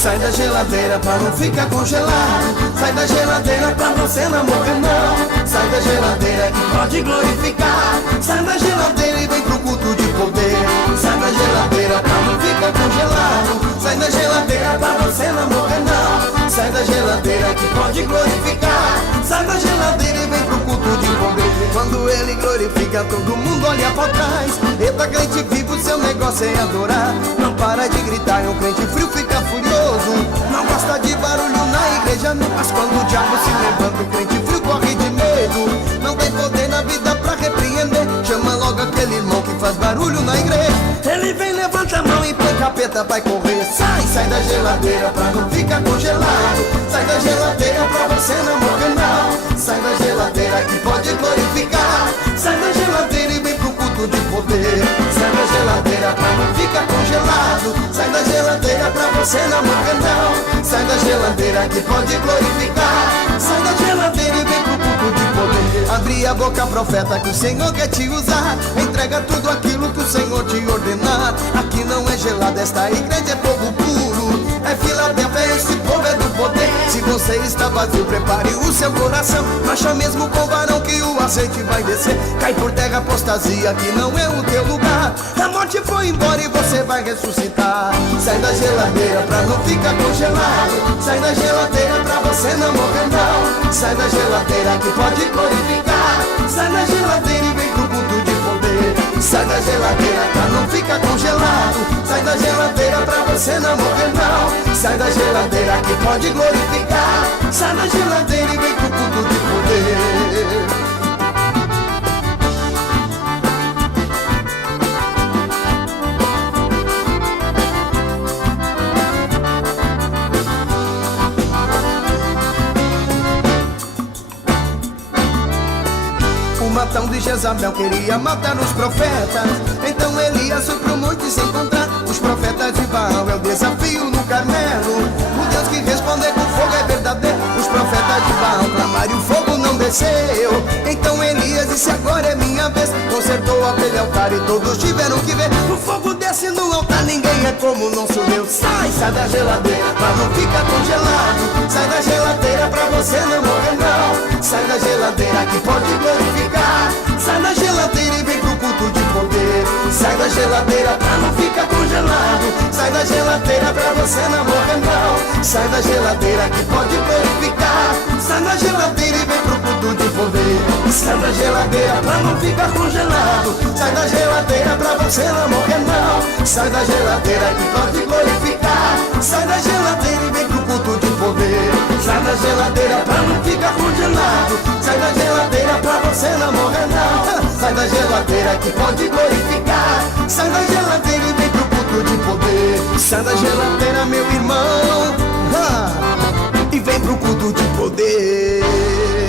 Sai da geladeira pra não ficar congelado. Sai da geladeira pra você não morrer não. Sai da geladeira que pode glorificar. Sai da geladeira e vem pro culto de poder. Sai da geladeira pra não ficar congelado. Sai da geladeira pra você não morrer não. Sai da geladeira que pode glorificar. Sai da geladeira e vem pro culto de poder. Quando ele glorifica, todo mundo olha pra trás. Eita, crente vivo, seu negócio é adorar. Não para de gritar, um crente frio fica furioso. Não gosta de barulho na igreja, não. Mas quando o diabo se levanta, o crente frio corre de medo. Não tem poder na vida pra repreender. Chama logo aquele irmão que faz barulho na igreja. Ele vem, levanta a mão e põe capeta, vai correr. Sai da geladeira pra não ficar congelado. Sai da geladeira pra você não morrer não. Sai da geladeira que pode glorificar. Sai da geladeira e vem pro culto de poder. Sai da geladeira pra não ficar congelado. Sai da geladeira pra você não morrer não. Sai da geladeira que pode glorificar. Sai da geladeira e vem pro culto de poder. Abre a boca, profeta, que o Senhor quer te usar. Entrega tudo aquilo que o Senhor te ordenar. Aqui não é gelado, esta igreja é povo puro. É Filadélfia, esse povo é do poder. Se você está vazio, prepare o seu coração. Marcha mesmo com o varão que o azeite vai descer. Cai por terra apostasia, que não é o teu lugar. A morte foi embora e você vai ressuscitar. Sai da geladeira pra não ficar congelado. Sai da geladeira pra você não morrer não. Sai da geladeira que pode glorificar. Sai da geladeira e vem pro culto de poder. Sai da geladeira pra não ficar congelado. Sai da geladeira pra você não morrer não. Sai da geladeira que pode glorificar. Sai da geladeira e vem pro culto de poder. O matão de Jezabel queria matar os profetas. Então Elias foi pro monte se encontrar. Os profetas de Baal é o desafio no Carmelo. O Deus que responder com fogo é verdadeiro. Os profetas de Baal clamaram e o fogo não desceu. Então Elias disse, agora é minha vez. Consertou aquele altar e todos tiveram que ver. O fogo desce no altar, ninguém é como o nosso Deus. Sai da geladeira pra não ficar congelado. Sai da geladeira pra você não morrer não. Sai da geladeira que pode glorificar. Sai da geladeira e vem pro culto de poder. Sai da geladeira pra não ficar congelado. Sai da geladeira pra você não morrer não. Sai da geladeira que pode glorificar. Sai da geladeira e vem pro culto de poder. Sai da geladeira pra não ficar congelado. Sai da geladeira pra você não morrer não. Sai da geladeira que pode glorificar. Sai da geladeira e vem pro culto de poder. Sai da geladeira pra não ficar congelado. Sai da geladeira pra você não morrer não. Sai da geladeira que pode glorificar. Sai da geladeira e vem pro culto de poder. Sai da geladeira, meu irmão, e vem pro culto de poder.